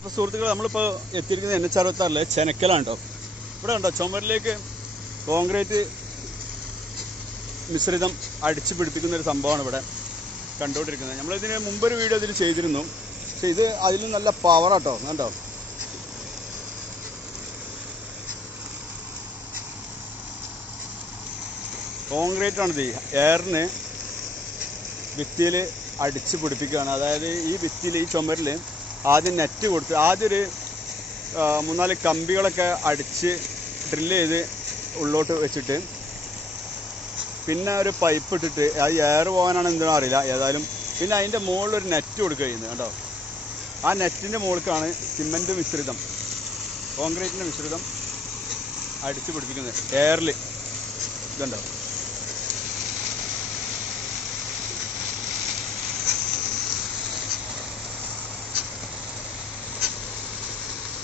അപ്പോൾ സുഹൃത്തുക്കൾ, നമ്മളിപ്പോൾ എത്തിയിരിക്കുന്നത് NH-66 ചെനക്കലാണ് കേട്ടോ. ഇവിടെ ഉണ്ടോ ചുമരിലേക്ക് കോൺക്രീറ്റ് മിശ്രിതം അടിച്ചു പിടിപ്പിക്കുന്ന ഒരു സംഭവമാണ് ഇവിടെ കണ്ടുകൊണ്ടിരിക്കുന്നത്. നമ്മളിതിന് മുമ്പൊരു വീഡിയോ ഇതിൽ ചെയ്തിരുന്നു, പക്ഷേ ഇത് അതിലും നല്ല പവറാട്ടോ. കണ്ടോ, കോൺക്രീറ്റ് ആണിത്. എയറിന് ഭിത്തിയിൽ അടിച്ച് പിടിപ്പിക്കുകയാണ്. അതായത് ഈ ഭിത്തിയിൽ, ഈ ചുമരിൽ ആദ്യം നെറ്റ് കൊടുത്ത്, ആദ്യം ഒരു 3-4 കമ്പികളൊക്കെ അടിച്ച് ഡ്രില്ല് ചെയ്ത് ഉള്ളോട്ട് വെച്ചിട്ട് പിന്നെ ഒരു പൈപ്പ് ഇട്ടിട്ട്, അത് എയർ പോകാനാണ് എന്തെങ്കിലും അറിയില്ല, ഏതായാലും പിന്നെ അതിൻ്റെ മുകളിലൊരു നെറ്റ് കൊടുക്കുക ചെയ്യുന്നത് കേട്ടോ. ആ നെറ്റിൻ്റെ മുകൾക്കാണ് സിമൻറ്റ് മിശ്രിതം, കോൺക്രീറ്റിൻ്റെ മിശ്രിതം അടിച്ച് പിടിപ്പിക്കുന്നത് എയറിൽ. ഇതുണ്ടോ,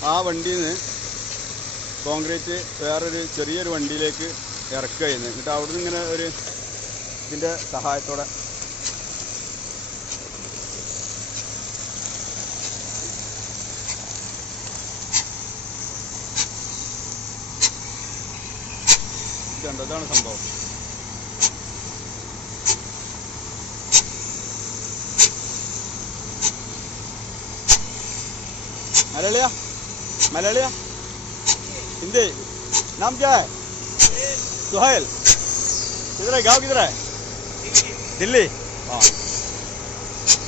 ആ വണ്ടിയിൽ നിന്ന് കോൺക്രീറ്റ് വേറൊരു ചെറിയൊരു വണ്ടിയിലേക്ക് ഇറക്കുക ചെയ്യുന്നത്. എന്നിട്ട് അവിടെ നിന്ന് ഇങ്ങനെ ഒരു ഇതിൻ്റെ സഹായത്തോടെ ഇതുണ്ട്. ഇതാണ് സംഭവം. मलयालिया मलयालिया हिंदी नाम क्या है? सुहेल। किधर है, गाँव किधर है? दिल्ली। हाँ,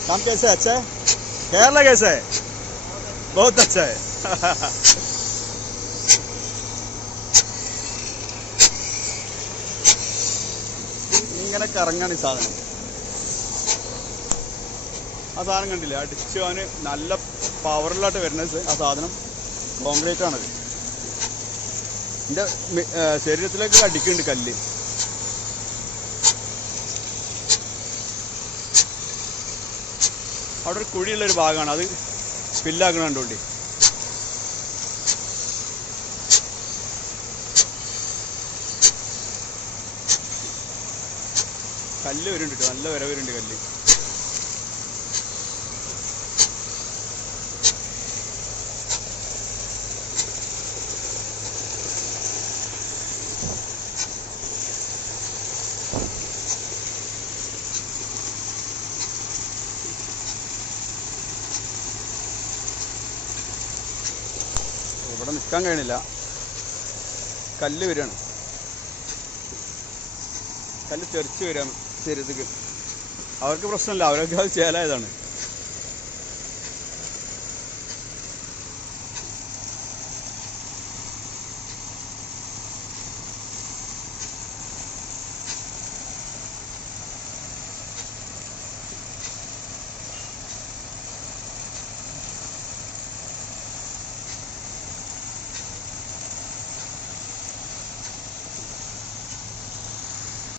काम कैसे? अच्छा है। केरला कैसा है? बहुत अच्छा है। ഇങ്ങനെ കറങ്ങാണ് ഈ സാധനം. ആ സാധനം കണ്ടില്ലേ, അടിച്ചു അവന് നല്ല പവറിലായിട്ട് വരുന്നത്. ആ സാധനം കോൺക്രീറ്റ് ആണത്. എൻ്റെ ശരീരത്തിലേക്ക് അടിക്കുന്നുണ്ട് കല്ല്. അവിടെ ഒരു കുഴിയുള്ളൊരു ഭാഗമാണ്, അത് ഫില്ലാക്കണ കണ്ടുകൊണ്ട്. കല്ല് വരുന്നുണ്ട് കേട്ടോ, നല്ല വില വരുന്നുണ്ട് കല്ല്. ഇവിടെ നിൽക്കാൻ കഴിയണില്ല, കല്ല് വരികയാണ്. കല്ല് തെറിച്ച് വരാൻ ശരീരത്തേക്ക്. അവർക്ക് പ്രശ്നമില്ല, അവരൊക്കെ അത് ചേലായതാണ്.